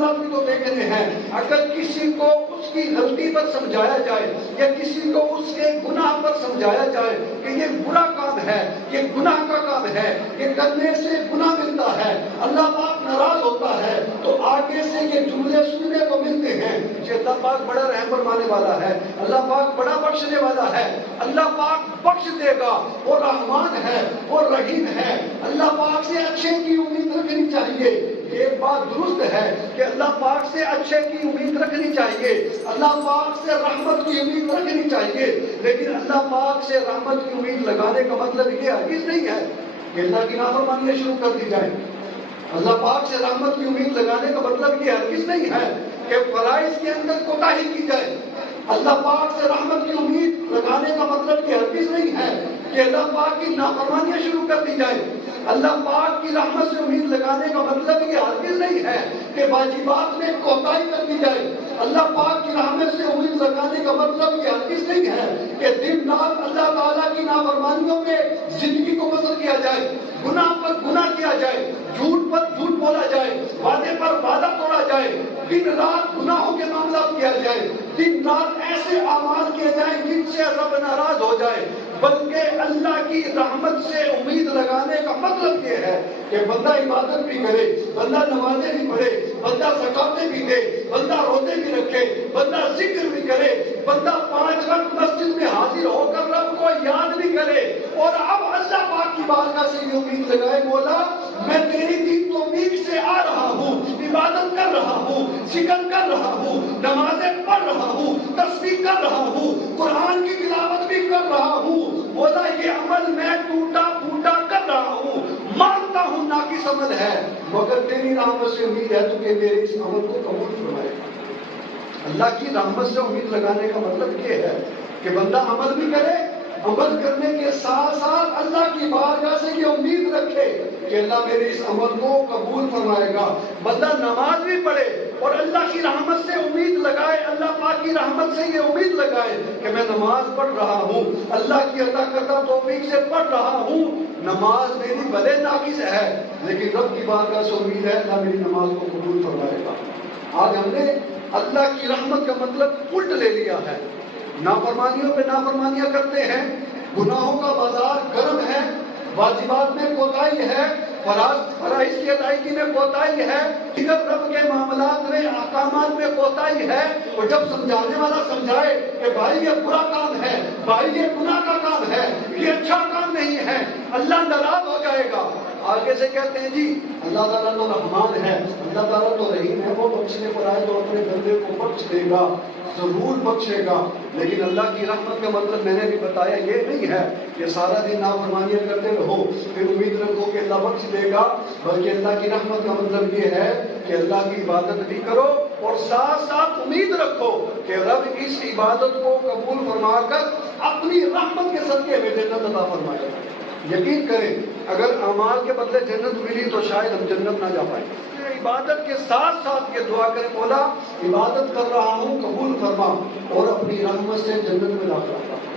معاملات بھی تو دیکھنے ہیں. اگر کسی کو اس کی غلطی پر سمجھایا جائے یا کسی کو اس کے گناہ پر سمجھایا جائے کہ یہ برا کام ہے, یہ گناہ کا کام ہے, یہ کرنے سے گناہ ملتا ہے, اللہ پاک ناراض ہوتا ہے, تو آگے سے یہ جملے سننے کو ملتے ہیں کہ اللہ پاک بڑا رحم فرمانے والا ہے, اللہ پاک بڑا بخشنے والا ہے, اللہ پاک بخش دے گا, وہ رحمان ہے, وہ رحیم ہے, اللہ پاک سے اچھے کی امید رکھنی چاہیے. ایک بات درست ہے کہ اللہ پاک سے اچھے کی امید رکھنی چاہیے, اللہ پاک سے رحمت کی امید رکھنی چاہیے, لیکن اللہ پاک سے رحمت کی امید لگانے کا مطلب یہ ہرگز نہیں ہے کہ اللہ کی نافرمانیاں شروع کر دی جائیں. اللہ پاک سے رحمت کی امید لگانے کا مطلب یہ ہرگز نہیں ہے کہ فرائض کے اندر کوتاہی کی جائے. اللہ پاک سے رحمت کی امید لگانے کا مطلب یہ ہرگز نہیں ہے کہ اللہ پاک کی نافرمانیاں شروع کر دی جائیں. اللہ پاک کی رحمت سے امید لگانے کا مطلب یہ ہرگز نہیں ہے کہ واجبات میں کوتاہی کر دی جائے. اللہ پاک کی رحمت سے امید لگانے کا مطلب یہ ہرگز نہیں ہے کہ دن رات اللہ تعالیٰ کی نافرمانیوں میں زندگی کو بسر کیا جائے, گناہ پر گناہ کیا جائے, جھوٹ پر جھوٹ بولا جائے, وعدے پر وعدہ توڑا جائے, دن رات گناہوں کے معاملات کیا جائے, دن رات ایسے اعمال کیے جائیں جن سے رب ناراض ہو جائے. بلکہ اللہ کی رحمت سے امید لگانے کا مطلب یہ ہے کہ بندہ عبادت بھی کرے, بندہ نمازیں بھی پڑھے, بندہ زکاتیں بھی دے, بندہ روزے بھی رکھے, بندہ ذکر بھی کرے, بندہ 5 وقت مسجد میں حاضر ہو کر رب کو یاد بھی کرے, اور اب اللہ پاک کی بارگاہ سے یہ امید لگائے, مولا میں تیری دین توفیق سے آ رہا ہوں, عبادت کر رہا ہوں, ذکر کر رہا ہوں, نمازیں پڑھ رہا ہوں, تسبیح کر رہا ہوں, قرآن کی تلاوت بھی کر رہا ہوں, مولا یہ عمل میں ٹوٹا پھوٹا کر رہا ہوں, مانتا ہوں ناقص عمل ہے, مگر تیری رحمت سے امید ہے تو کہ میرے اس عمل کو قبول فرمائے. اللہ کی رحمت سے امید لگانے کا مطلب یہ ہے کہ بندہ عمل بھی کرے, عمل کرنے کے ساتھ ساتھ اللہ کی بارگاہ سے یہ امید رکھے کہ اللہ میرے اس عمل کو قبول فرمائے گا. بندہ نماز بھی پڑھے اور اللہ کی رحمت سے امید لگائے, اللہ پاک کی رحمت سے یہ امید لگائے کہ میں نماز پڑھ رہا ہوں, اللہ کی عطا کردہ توفیق سے پڑھ رہا ہوں, نماز میری بھلے ناقص ہے لیکن رب کی بارگاہ سے امید ہے اللہ میری نماز کو قبول فرمائے گا. آج ہم نے اللہ کی رحمت کا مطلب الٹ لے لیا ہے, نافرمانیوں پہ نافرمانیاں کرتے ہیں, گناہوں کا بازار گرم ہے, واجبات میں کوتاہی ہے, فرائض کی ادائیگی میں کوتاہی ہے, دیگر رب کے معاملات میں احکامات میں کوتاہی ہے. اور جب سمجھانے والا سمجھائے کہ بھائی یہ برا کام ہے, بھائی یہ گناہ کا کام ہے, یہ اچھا کام نہیں ہے, اللہ ناراض ہو جائے گا, آگے سے کہتے ہیں جی اللہ تعالیٰ تو رحمان ہے, اللہ تعالیٰ تو رحیم ہے, وہ بخشنے پر آئے تو اپنے بندے کو بخش دے گا, ضرور بخشے گا. لیکن اللہ کی رحمت کا مطلب میں نے بھی بتایا یہ نہیں ہے کہ سارا دن نافرمانیاں کرتے رہو پھر امید رکھو کہ اللہ بخش دے گا, بلکہ اللہ کی رحمت کا مطلب یہ ہے کہ اللہ کی عبادت بھی کرو اور ساتھ ساتھ امید رکھو کہ رب اس عبادت کو قبول فرما کر اپنی رحمت کے صدقے میں جنت عطا فرمائے گا. یقین کریں اگر اعمال کے بدلے جنت ملی تو شاید ہم جنت نہ جا پائیں. عبادت کے ساتھ ساتھ یہ دعا کریں, مولا عبادت کر رہا ہوں قبول فرما اور اپنی رحمت سے جنت میں داخل کرنا.